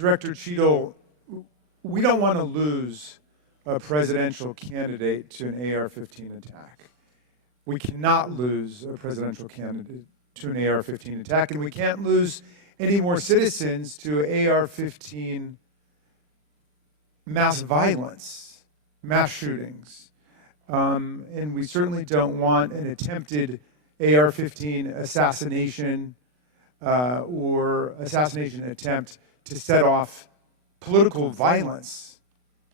Director Cheatle, we don't want to lose a presidential candidate to an AR-15 attack. We cannot lose a presidential candidate to an AR-15 attack, and we can't lose any more citizens to AR-15 mass violence, mass shootings. And we certainly don't want an attempted AR-15 assassination or assassination attempt to set off political violence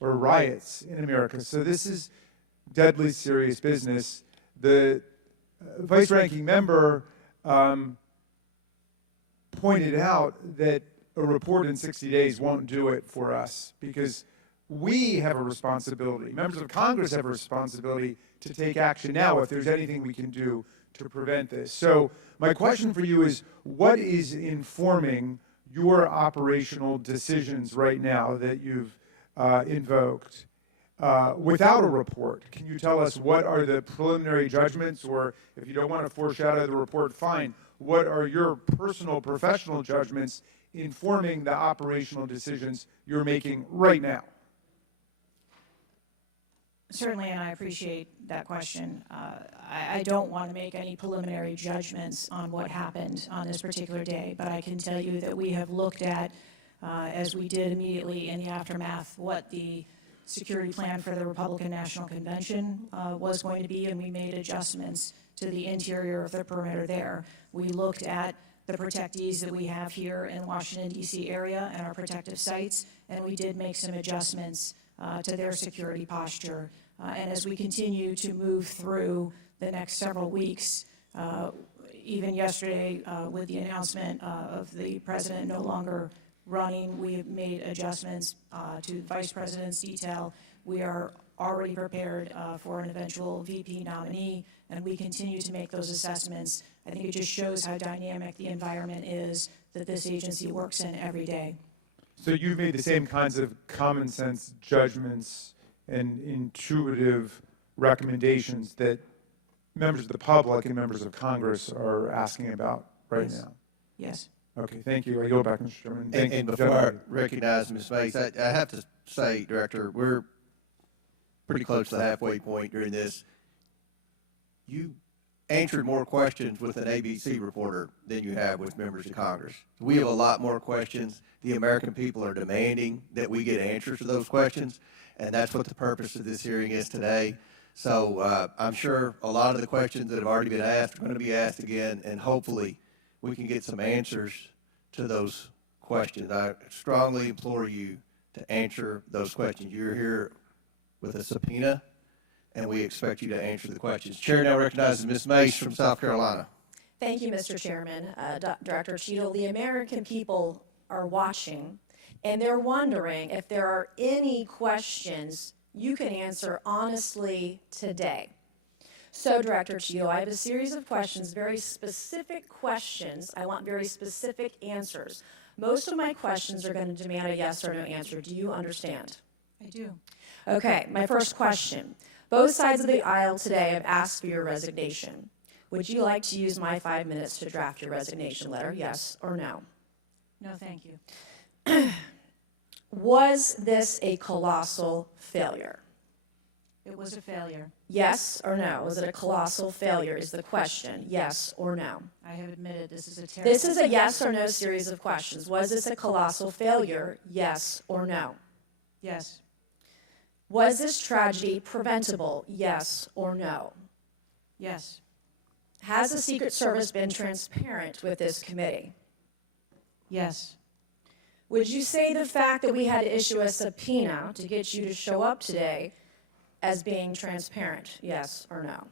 or riots in America. So this is deadly serious business. The vice-ranking member pointed out that a report in 60 days won't do it for us because we have a responsibility. Members of Congress have a responsibility to take action now if there's anything we can do to prevent this. So my question for you is, what is informing your operational decisions right now that you've invoked without a report? Can you tell us what are the preliminary judgments, or if you don't want to foreshadow the report, fine. What are your personal, professional judgments informing the operational decisions you're making right now? Certainly, and I appreciate that question. I don't want to make any preliminary judgments on what happened on this particular day, but I can tell you that we have looked at, as we did immediately in the aftermath, what the security plan for the Republican National Convention was going to be, and we made adjustments to the interior of the perimeter there. We looked at the protectees that we have here in the Washington, D.C. area and our protective sites, and we did make some adjustments to their security posture. And as we continue to move through the next several weeks, even yesterday with the announcement of the president no longer running, we have made adjustments to the vice president's detail. We are already prepared for an eventual VP nominee, and we continue to make those assessments. I think it just shows how dynamic the environment is that this agency works in every day. So you've made the same kinds of common sense judgments and intuitive recommendations that members of the public and members of Congress are asking about right now? Yes. Okay, thank you. I go back, Mr. Chairman. Thank you, and before I recognize Ms. Mace, I have to say, Director, we're pretty close to the halfway point during this. You answered more questions with an ABC reporter than you have with members of Congress. We have a lot more questions. The American people are demanding that we get answers to those questions, and that's what the purpose of this hearing is today. So I'm sure a lot of the questions that have already been asked are going to be asked again, and hopefully we can get some answers to those questions. I strongly implore you to answer those questions. You're here with a subpoena, and we expect you to answer the questions. Chair now recognizes Ms. Mace from South Carolina. Thank you, Mr. Chairman. Director Cheatle, the American people are watching, and they're wondering if there are any questions you can answer honestly today. So, Director Cheatle, I have a series of questions, very specific questions. I want very specific answers. Most of my questions are going to demand a yes or no answer. Do you understand? I do. Okay, my first question. Both sides of the aisle today have asked for your resignation. Would you like to use my 5 minutes to draft your resignation letter, yes or no? No, thank you. Was this a colossal failure? It was a failure. Yes or no? Was it a colossal failure is the question, yes or no? I have admitted this is a terrible. This is a yes or no series of questions. Was this a colossal failure, yes or no? Yes. Was this tragedy preventable, yes or no? Yes. Has the Secret Service been transparent with this committee? Yes. Would you say the fact that we had to issue a subpoena to get you to show up today as being transparent, yes or no?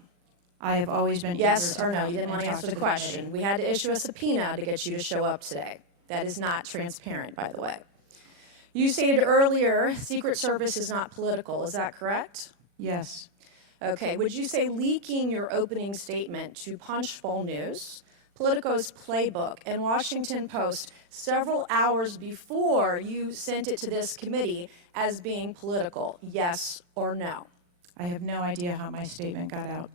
I have always been. Yes or no? You didn't want to answer the question. We had to issue a subpoena to get you to show up today. That is not transparent, by the way. You stated earlier, Secret Service is not political. Is that correct? Yes. Okay. Would you say leaking your opening statement to Punchbowl News, Politico's Playbook, and Washington Post several hours before you sent it to this committee as being political, yes or no? I have no idea how my statement got out.